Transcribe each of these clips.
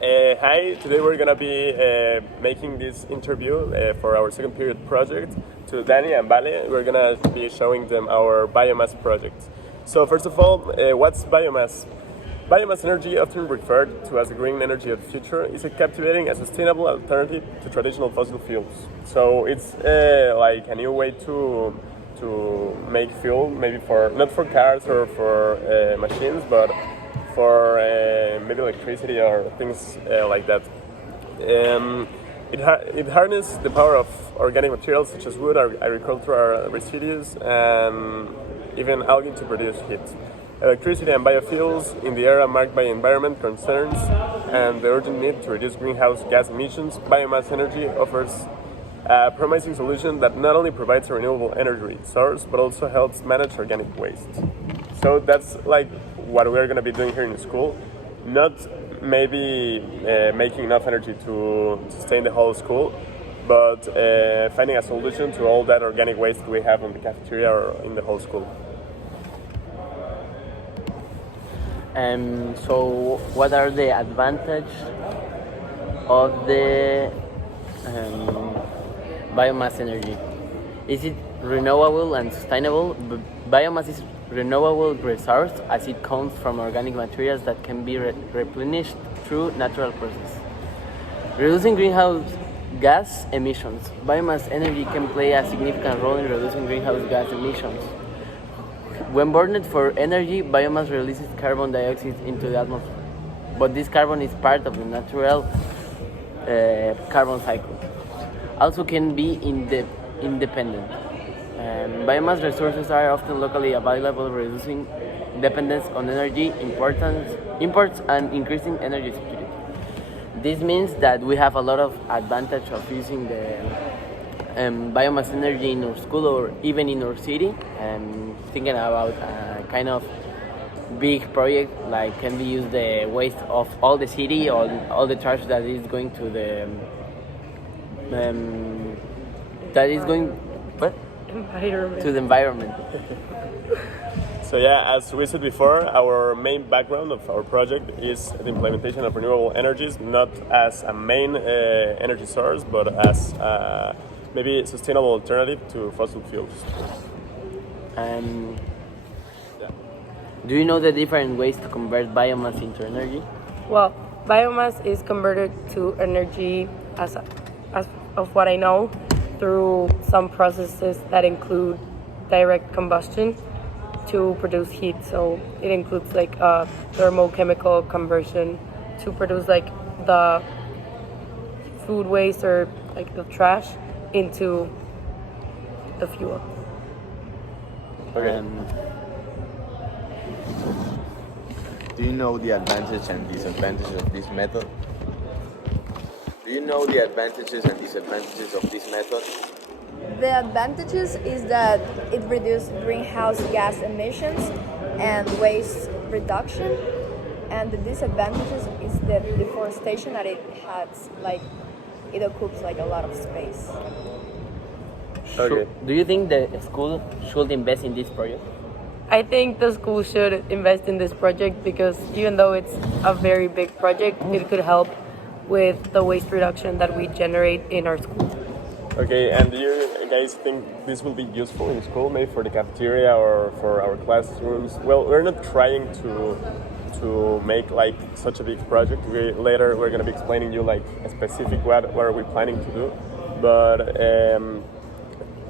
Hi, today we're gonna be making this interview for our second period project to Danny and Vale. We're gonna be showing them our biomass project. So first of all, what's biomass? Biomass energy, often referred to as the green energy of the future, is a captivating and sustainable alternative to traditional fossil fuels. So it's like a new way to make fuel, maybe for not for cars or for machines, but for maybe electricity or things like that. It harnesses the power of organic materials such as wood, agricultural residues, and even algae to produce heat. Electricity and biofuels in the era marked by environment concerns and the urgent need to reduce greenhouse gas emissions, biomass energy offers a promising solution that not only provides a renewable energy source but also helps manage organic waste. So that's like what we're going to be doing here in the school. Not maybe making enough energy to sustain the whole school, but finding a solution to all that organic waste we have in the cafeteria or in the whole school. So what are the advantages of the biomass energy? Is it renewable and sustainable? Biomass is renewable resource as it comes from organic materials that can be replenished through natural process. Reducing greenhouse gas emissions. Biomass energy can play a significant role in reducing greenhouse gas emissions. When burned for energy, biomass releases carbon dioxide into the atmosphere, but this carbon is part of the natural carbon cycle. Also can be independent. Biomass resources are often locally available, reducing dependence on energy imports and increasing energy security. This means that we have a lot of advantage of using the biomass energy in our school or even in our city. Thinking about a kind of big project, like can we use the waste of all the city, all the trash that is going to the that is going what? Environment. To the environment. So yeah, as we said before, our main background of our project is the implementation of renewable energies, not as a main energy source, but as maybe a sustainable alternative to fossil fuels. Do you know the different ways to convert biomass into energy? Well, biomass is converted to energy, as of what I know, through some processes that include direct combustion to produce heat. So it includes like thermochemical conversion to produce like the food waste or like the trash into the fuel. Okay. Do you know the advantages and disadvantages of this method? Do you know the advantages and disadvantages of this method? The advantages is that it reduces greenhouse gas emissions and waste reduction, and the disadvantages is the deforestation that it has, like it occupies like a lot of space. Okay. Do you think the school should invest in this project? I think the school should invest in this project because even though it's a very big project, it could help with the waste reduction that we generate in our school. Okay, and do you guys think this will be useful in school, maybe for the cafeteria or for our classrooms? Well, we're not trying to make like such a big project. Later we're going to be explaining you like a specific what are we planning to do, but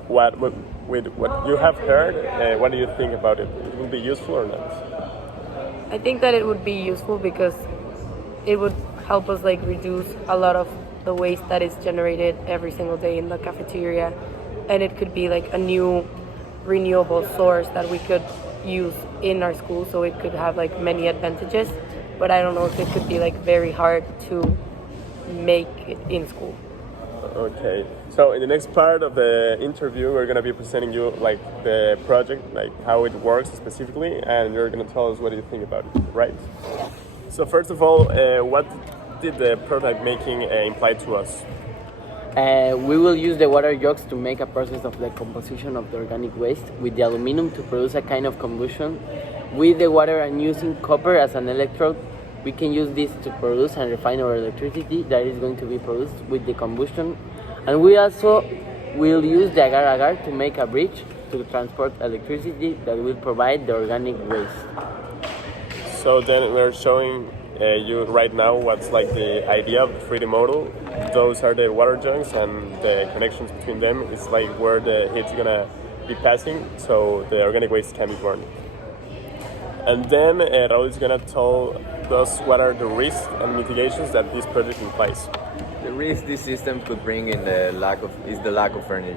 with what you have heard, what do you think about it? It will be useful or not? I think that it would be useful because it would help us like reduce a lot of the waste that is generated every single day in the cafeteria, and it could be like a new renewable source that we could use in our school, so it could have like many advantages, but I don't know if it could be like very hard to make it in school. Okay, so in the next part of the interview, we're going to be presenting you like the project, like how it works specifically, and you're going to tell us what you think about it, right? Yeah. So first of all, what did the product making imply to us? We will use the water jugs to make a process of the composition of the organic waste with the aluminum to produce a kind of combustion with the water and using copper as an electrode we can use this to produce and refine our electricity that is going to be produced with the combustion. And we also will use the agar-agar to make a bridge to transport electricity that will provide the organic waste. So then we're showing you right now what's like the idea of the 3D model. Those are the water junks, and the connections between them is like where the heat's gonna be passing, so the organic waste can be burned. And then Raúl is gonna tell us what are the risks and mitigations that this project implies. The risk this system could bring in the lack of energy.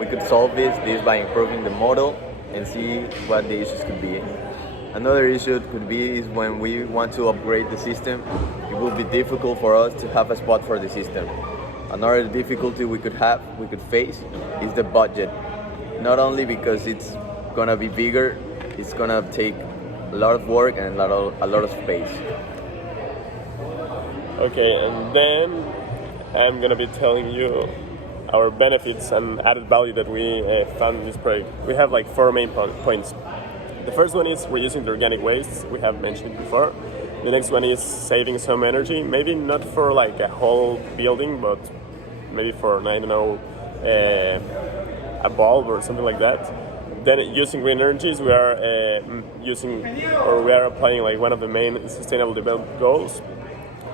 We could solve this by improving the model and see what the issues could be. Another issue could be is when we want to upgrade the system, it will be difficult for us to have a spot for the system. Another difficulty we could face is the budget. Not only because it's gonna be bigger, it's gonna take a lot of work and a lot of space. Okay, and then I'm gonna be telling you our benefits and added value that we found in this project. We have like 4 main points. The first one is reusing the organic waste, we have mentioned it before. The next one is saving some energy, maybe not for like a whole building, but maybe for, I don't know, a bulb or something like that. Then using green energies, we are applying like one of the main sustainable development goals.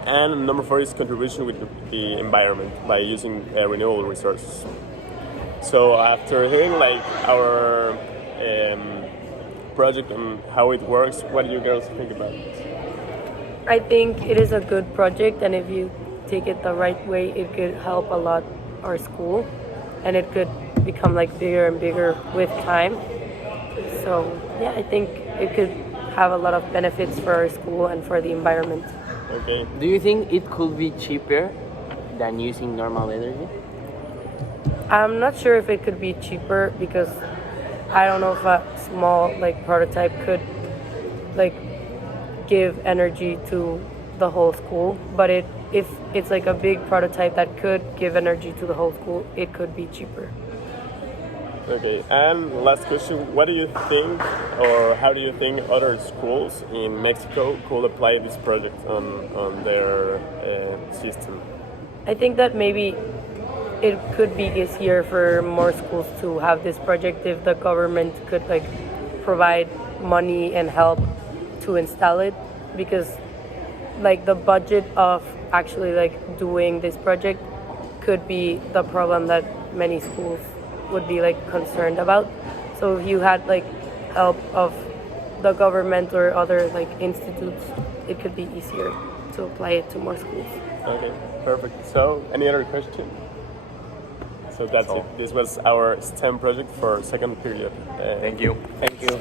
And number 4 is contribution with the environment by using renewable resources. So after hearing like our project and how it works, what do you girls think about it? I think it is a good project, and if you take it the right way, it could help a lot our school, and it could become like bigger and bigger with time. So yeah, I think it could have a lot of benefits for our school and for the environment. Okay. Do you think it could be cheaper than using normal energy? I'm not sure if it could be cheaper, because I don't know if a small like prototype could like give energy to the whole school, but if it's like a big prototype that could give energy to the whole school, it could be cheaper. Okay, and last question, what do you think, or how do you think other schools in Mexico could apply this project on their system? I think that maybe it could be easier for more schools to have this project if the government could like provide money and help to install it, because like the budget of actually like doing this project could be the problem that many schools would be like concerned about. So if you had like help of the government or other like institutes, it could be easier to apply it to more schools. Okay, perfect. So any other question? So that's it. This was our STEM project for second period. Thank you. Thank you.